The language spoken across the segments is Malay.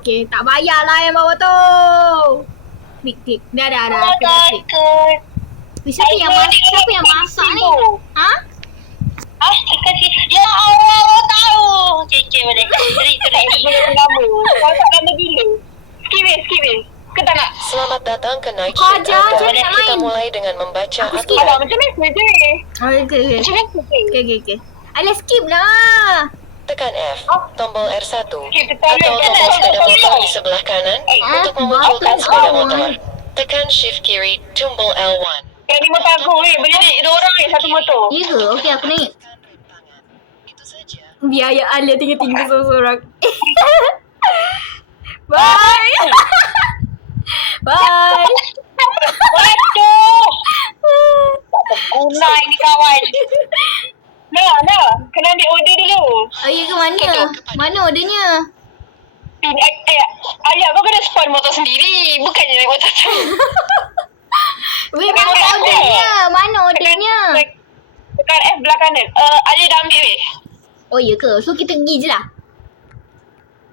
okey. Tak payahlah yang bawah tu. Klik. Dah. Siapa yang masak ni? Ha? Ya Allah, aku tahu. Okay, boleh. Jadi lama. Kau tak lama gila. Skip weh. Ke tak nak? Selamat datang ke Night Shift Anda. Kita mulai dengan membaca aturan. Macam biasa je. Okey. Macam biasa je. Okey. Alah, skip lah. Tekan F, tombol R1 atau tekan tombol sepeda motor di sebelah kanan untuk memunculkan sepeda motor. Tekan Shift kiri, tombol L1. Yang ni motor aku weh. Berdiri 2 orang weh, 1 motor. Ya ke? Okey, aku naik. Itu saja. Biaya Alia tinggal seorang-seorang. Bye. Bye. Waduh. Tak berguna ini kawan. Nah. Kena ambil order dulu. Ya ke mana? Mana ordernya? Ayah kau kena spawn motor sendiri. Bukannya naik motor tu. Weh, mana ordernya? Tekan F belah kanan. Ayah dah ambil weh. Oh ya ke? So kita pergi je lah.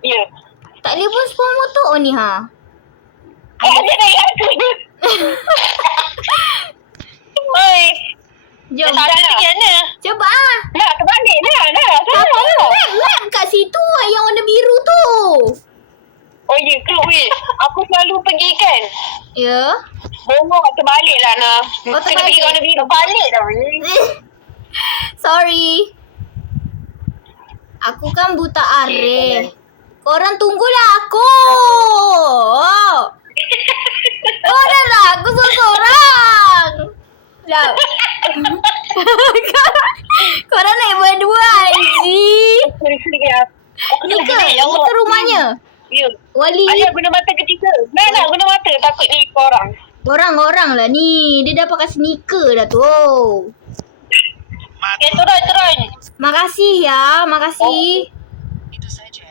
Ya. Tak boleh pun spawn motor ni ha. Ayah naik aku. Oi. Jom. Salah lagi mana? Cuba ah. Nak terbalik lah. Map kat situ yang warna biru tu. Oh ya ke weh. Aku selalu pergi kan. Ya. Bongok terbalik lah nak. Oh, Kena pergi kat warna biru. Balik dah weh. Sorry. Aku kan buta arif. Korang tunggulah aku. Oh. Korang lah. Aku seorang. Sekejap. Korang naik berdua Anji. Ni ke? Ni ke rumahnya? Ya. Wali. Ayah guna mata ketiga. Nak guna mata. Takut ni korang. Orang lah ni. Dia dah pakai sneaker dah tu. Okay, turun. Makasih ya. Makasih. Itu saja.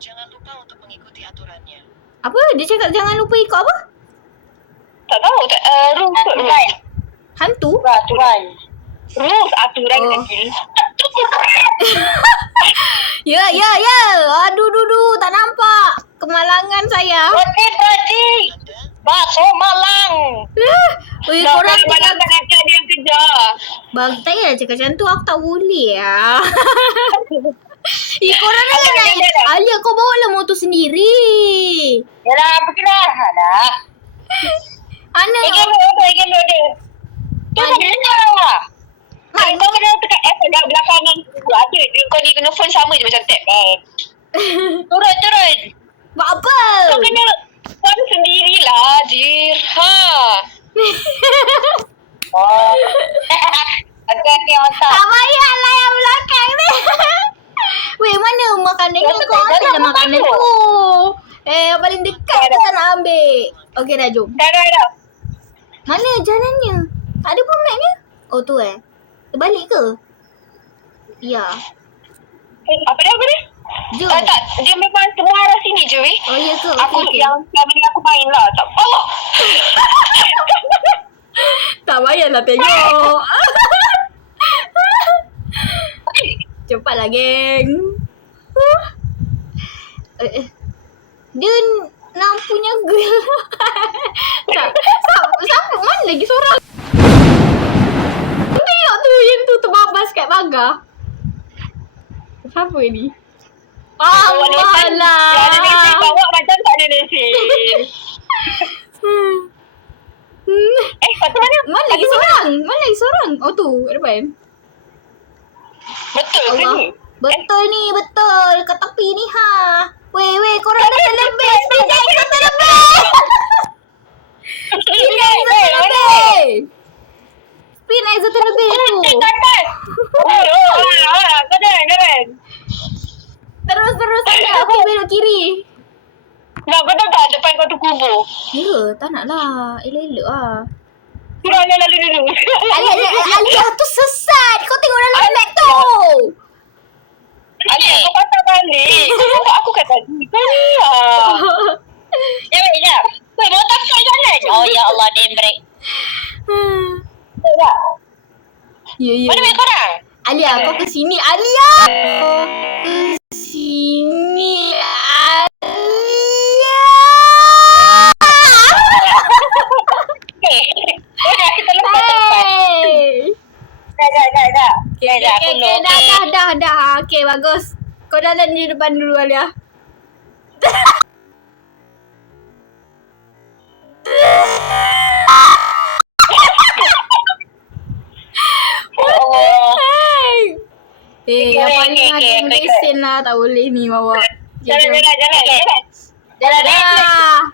Jangan lupa untuk mengikuti aturannya. Apa? Dia cakap jangan lupa ikut apa? Tak tahu. Rules kot. Hantu? Aturan. Rules aturan Oh. kecil. Ya. Aduh. Tak nampak. Kemalangan saya. Roti. Bakso Malang. Weh, korang Malang tengah... tak ada yang kejar. Bang, tak payah cakap macam tu. Aku tak boleh lah. Korang dah naik. Alia, kau bawa lah motor sendiri. Yalah, pergilah. Alah. Mana? Again order. Kau kena tekan F kat belah kanan. Ada. Kau ni kena phone sama je macam tap. Turun. Buat apa? Kau kena phone sendirilah, Jir. Hati-hati otak. Tak payah lah yang belakang ni. Weh, mana makanan ni? Kau ambil lah makanan tu. Yang paling dekat kita nak ambil. Okey dah, jom. Dah. Mana jalannya? Tak ada pun map ni. Oh tu terbalik ke? Ya. Apa dia? Jom. Tak. Dia memang semua arah sini je, weh. Oh ya ke? Aku Okey. yang selama ni aku main lah. Tak. Allah. Tak payahlah tengok. Cepatlah geng. Dia lampunya gelap. Siapa? Mana lagi seorang? Tengok tu yang tu terbabas kat pagar. Siapa ni? Alah. Ada mesin bawa macam tak ada mesin. Patut mana? Mana lagi seorang? Oh tu, kat depan. Betul ke ni? Betul ni, betul. Kat tepi ni ha. Weh, korang dah terlebih. Speed Exo terlebih. Speed Exo terlebih tu. Keren. Terus saja. Okey, belok kiri. Nak kau tahu tak depan kau tu kubur? Ya, tak nak lah. Elok-elok lah. Kurang lalu dulu. Alia tu sesat. Kau tengok dalam map tu. Alia, kau patah balik. Kau aku kat tadi. Kau ni lah. Sekejap. Weh, motor kau jalan. Oh, ya Allah, dia break. Tak. Ya. Mana baik korang? Alia, kau ke sini. Alia! Ke sini. Alia! Okay, dah. Okay, bagus. Kau jalan di depan dulu, Alia. Yang paling ada lesen lah. Tak boleh ni bawa. Jalan. Jalan dah.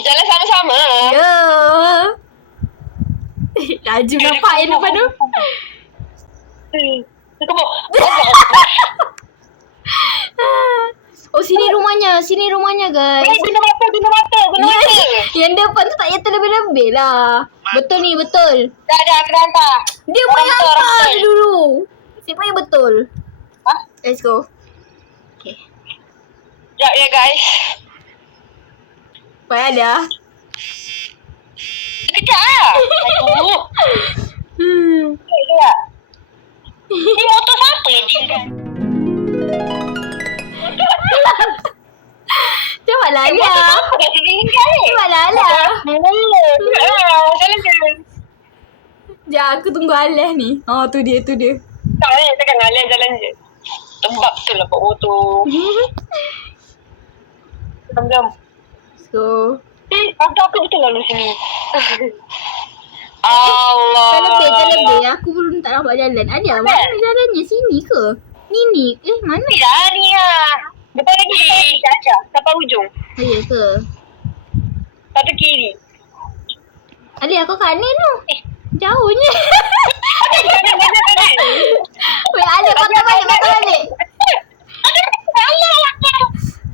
Jalan sama-sama. Ya. Laju nampak yang depan tu. Oh, sini rumahnya guys. Guna mata. Yang depan tu tak payah terlebih-lebih lah. Betul ni, betul. Dah, kena hantar. Dia Orang pun betul, hantar betul. dulu. Siapa yang betul? Hah? Let's go. Okay. Sekejap ya guys. Baik ada. Sekejap lah. Aduh. Sekejap. Ni motor siapa yang tinggal? Coba lah Motor Alia. siapa yang tinggal ni? Coba lah Alia. Jalan. Sekejap, aku tunggu Alia ni. Oh, tu dia. Tak ni, takkan Alia jalan je. Tembak betul lah bawa motor. Jom. Let's go. Ada aku betul lalu sini. Allah. Terlebih. Aku belum tak nampak jalan. Alia, mana jalannya? Sini ke? Ni. Mana? Tidak ni lah. Depan lagi Caca. Sampai ujung. Oh, ya ke? Satu kiri. Alia, kau kat ni tu. Jauhnya. Kanan. Weh, Alia, patah balik.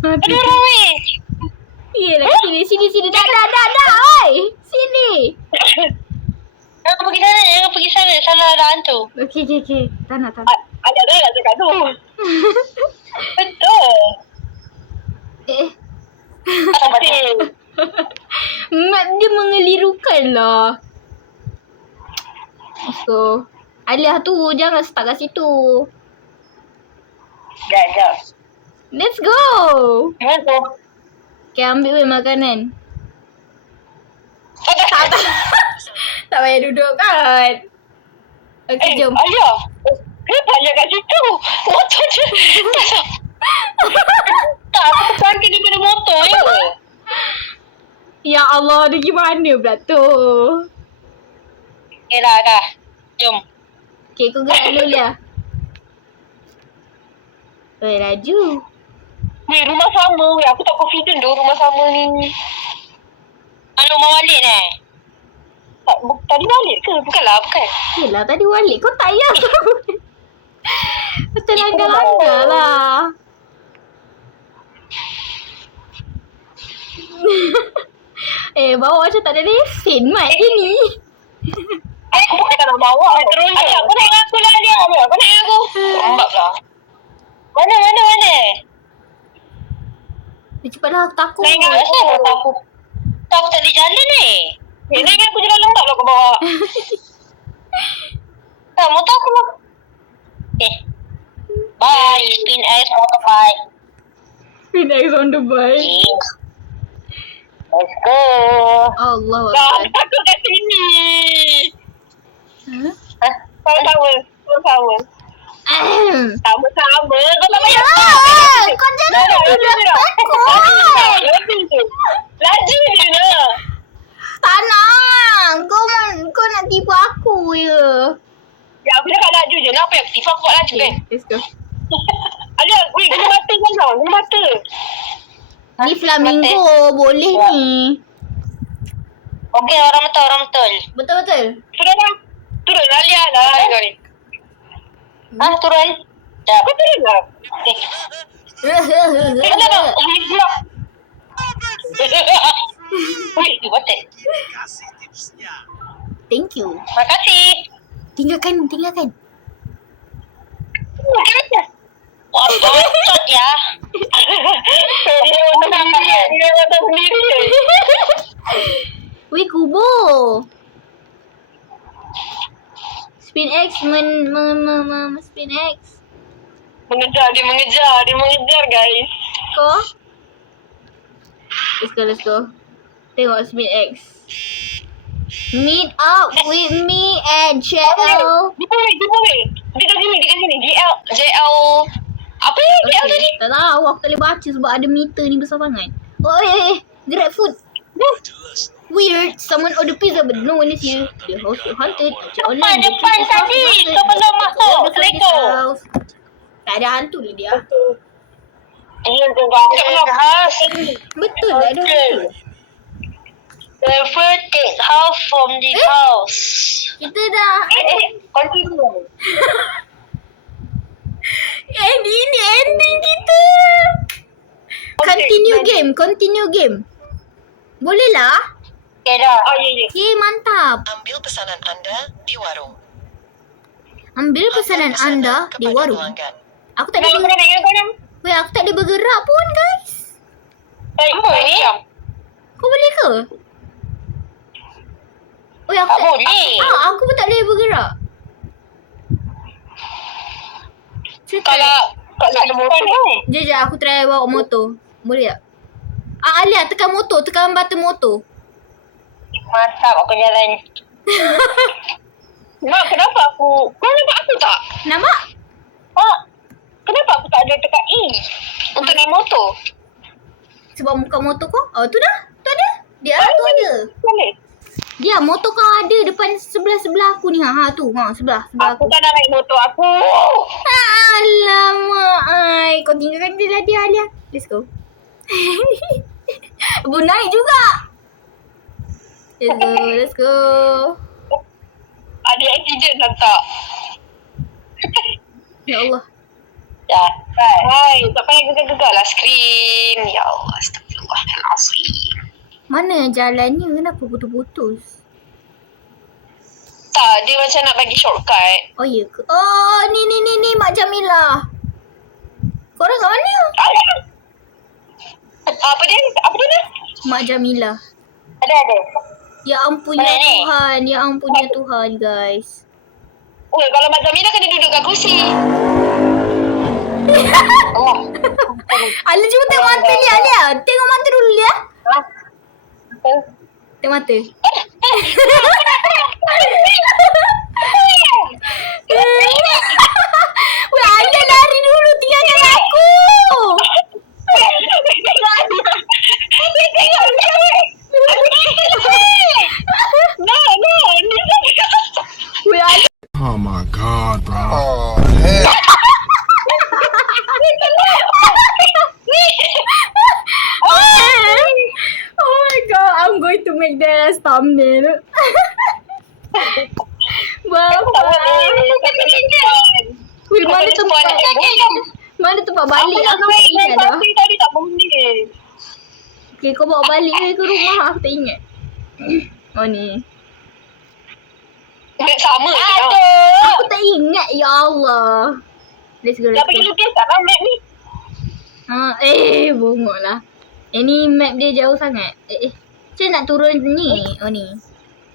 Aduh, Rami. Yelah, sini. Dah, oi. Sini. Jangan pergi sana. Sana ada hantu. Okay. Tak nak. Ada lah cakap tu. Betul. Betul. Mat dia mengelirukan lah. So, Alia tu jangan start kat situ. Jap. Let's go. Mana tu? Okay, ambil weh makanan. Tak payah duduk kan. Okay, jom. Alia. Banyak kat situ. Motor je. Tak, aku terpanggil daripada motor je. Ya Allah, dia gimana pula tu? Okay dah. Jom. Okay, kau gerak dulu Lia. Weh, laju. Weh, rumah sama. Weh, aku tak confident tu rumah sama ni. Mana rumah Walid Tak, tadi Walid ke? Bukanlah. Yelah, tadi Walid. Kau tak payah. Macam langgar-langgar lah. Bawa macam tak ada lesen Mat dia ni. Aku bukan tak nak bawa. Terus. Adik, aku naik aku lah dia. Aku naik aku. Lambat lah. Mana? Cepatlah, aku takut. Naik aku. Aku tak boleh jalan ni. Naik aku jalan lambat lah kau bawa. Tak, motor aku lah. Bye, Spin X motorbike. Spin X on the bike. Let's go. Allah Dah, Akbar. aku kat sini. Hah? Sama-sama. Sama-sama. Kau tak payah. Kau jangan duduk takut. Laju je lah. Tak nak. Kau nak tipu aku je. Ya, aku cakap laju je. Kenapa yang tifa aku buat laju kan? Let's go. Ada, weh, guna mata kan tau. Guna mata. Ni flamingo. Boleh ni. Okey, orang betul. Betul-betul. Sudah dah. Turun Alia lah. Turun. Sekejap. Kau turun lah. Kenapa? Weh, dia batik. Thank you. Makasih. Tinggalkan. Kenapa? Wah, bocot ya. Dia motor sendiri. Weh, kubur. Spin X Spin X. Dia mengejar guys. Kau? Let's go. Tengok Spin X. Meet up with me at JL. Dia boleh. Dia kat sini. JL. Apa ni? JL tadi? Tak tahu, aku tak boleh baca sebab ada meter ni besar sangat. Oh, Grab food. Weird, someone order pizza but no one is here. The house was haunted. Depan tadi. Sebelum masuk. Selekor. Tak ada hantu ni dia. Iya, tengok khas. Betul lah ada hantu. Never take half from the house. Kita dah Continue. ini ending kita. Continue game. Boleh lah. Okay dah. Oh ya. Okay, mantap. Ambil pesanan Anda di warung. Ambil pesanan anda di kepada warung. pelanggan. Aku tak ada Weh, aku tak ada bergerak pun, guys. Apa ni? Kau boleh ke? Weh, aku Tak boleh. aku pun tak boleh bergerak. Kalau ada motor ni. Jom, aku try bawa motor. Boleh tak? Alia, tekan motor. Tekan button motor. Mantap aku jalan. Mak, kenapa aku? Kau nampak aku tak? Nampak? Mak, kenapa aku tak ada tekan E untuk naik motor? Sebab muka motor kau? Oh, tu dah. Tu ada. Dia tu ada. Boleh. Dia, motor kau ada depan sebelah aku ni. Tu. Sebelah Aku aku. tak nak naik motor aku. Alamak. Kau tinggalkan dia lah dia, Alia. Let's go. Naik juga. Let's go. Ada accident tak? Ya Allah. Ya, hai. Tak payah gegar-gegar lah skrin. Ya Allah, astagfirullahaladzim. Mana jalannya? Kenapa putus-putus? Tak, dia macam nak bagi shortcut. Oh, ya ke? Oh, ni Mak Jamilah. Korang kat mana? Apa dia? Mak Jamilah. Ada. Ya ampun Mana ya ni? Tuhan. Ya ampun ya Tuhan, guys. Oh, kalau Mak Jamila kena duduk kat kerusi. Allah. Alia cuba tengok mata dia, Alia. Tengok mata dulu, Lia. Ha? Tengok mata. Weh, Alia lari dulu. Tinggalkan aku. Weh, Alia. Oh my God, bro. Oh, hell. Oh my God, I'm going to make that as thumbnail. Bapa. Weh, mana tempat balik? Aku tak ingat dah. Tadi tak boleh. Okay, kau bawa balik ke rumah? Aku tak ingat. Oh ni. Sama. Aku tak ingat, ya Allah. Let's go, Dah pergi lukis tak lah map ni? Bongok lah. Ni map dia jauh sangat. Macam nak turun ni? Oh ni.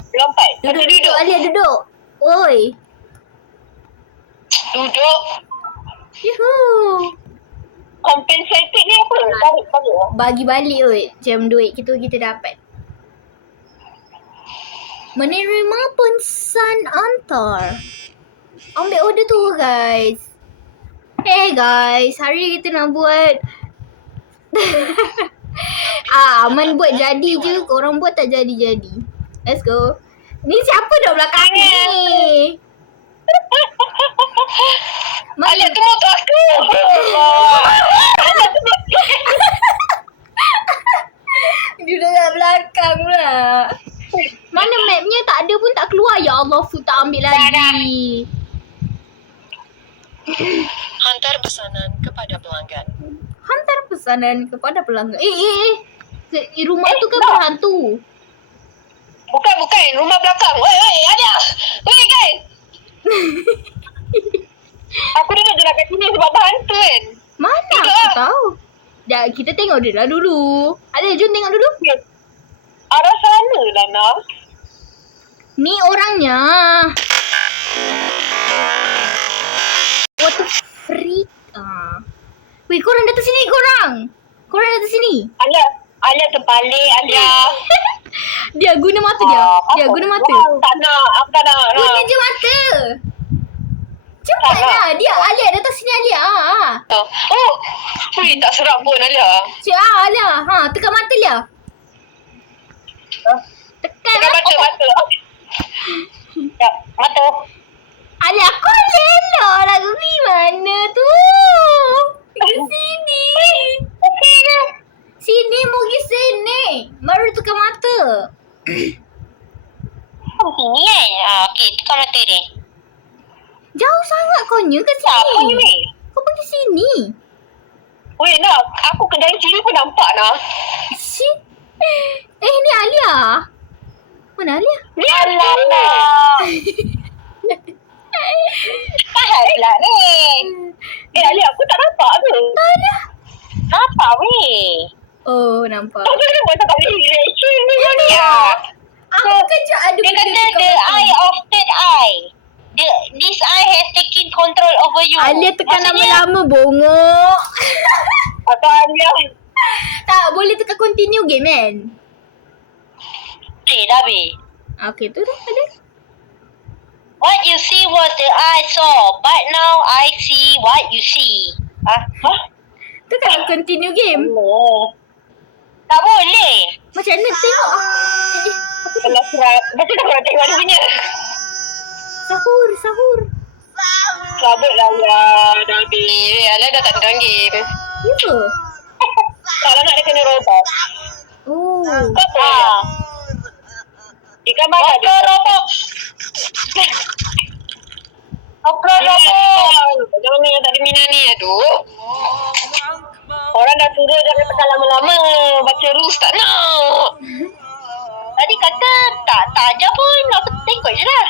Lompat. Duduk. Alia duduk. Oi. Duduk. Yuhuu. Compensated ni apa? Tarik balik lah. Bagi balik oi. Macam duit kita dapat. Menerima pesan antar. Ambil order tu guys. Hey guys, hari kita nak buat Aman buat jadi je. Korang buat tak jadi-jadi. Let's go. Ni siapa dah belakang ni? Alia tu motor aku. Dia dah kat belakang pula. Mana mapnya tak ada pun tak keluar. Ya Allah, food tak ambil lagi. Hantar pesanan kepada pelanggan. Hantar pesanan kepada pelanggan. Rumah tu kan berhantu. Bukan. Rumah belakang. Woi, Alia. Woi, guys. Aku duduk je kat sini sebab berhantu kan. Mana aku tahu. Dah, kita tengok dia lah dulu. Ada, jom tengok dulu. Arah sana lah, Nam. Ni orangnya. What the freak? Weh, korang datang sini korang. Korang datang sini. Alia terbalik, Alia. Dia guna mata dia. Dia guna mata. Tak nak. Aku tak nak. Guna je mata. Cepatlah. Dia Alia datang sini Alia. Oh. Ui, tak serak pun Alia. Alia. Tekan mata dia. Tekan Tekan mata. Ya, mata. Alia, kau elok lah. Kau pergi mana tu? Pergi sini. Okey ke? Sini, mau pergi sini. Baru tekan mata. Sini kan? Okey, tekan mata dia. Jauh sangat kau nya ke Apa sini. ni? Kau pergi sini. Weh, nak. Aku kedai sini pun nampak nak. Shit. Ni Alia. Mana Alia? Dia Alah. Tahan pula ni. Alia, aku tak nampak ke? Alia. Nampak weh. Oh, nampak. Kau kena buat tak boleh reaction ni ni. Aku kejap ada Dia benda kata dekat the mata. eye of third eye. This eye has taken control over you. Alia tekan Maksudnya, lama-lama bongok. Atau Alia. Tak, boleh tekan continue game kan? Dah habis. Okay, tu dah ada. What you see was the eye saw, but now I see what you see. Hah? Tekan continue game. Oh. Tak boleh. Macam mana tengok? Kalau surat, macam tak korang tengok dia punya. Sahur. Sabut lah ya, dah habis. Alah dah tak tengok game. Ya ke? Kalau nak dia kena robot. Oh. Kau ikan bakar dia. Robot. Upload robot. Jangan yang tak ada minat ni, aduh. Orang dah suruh jangan tekan lama-lama. Baca rules tak nak. Tadi kata tak ajar pun. Aku tengok je lah.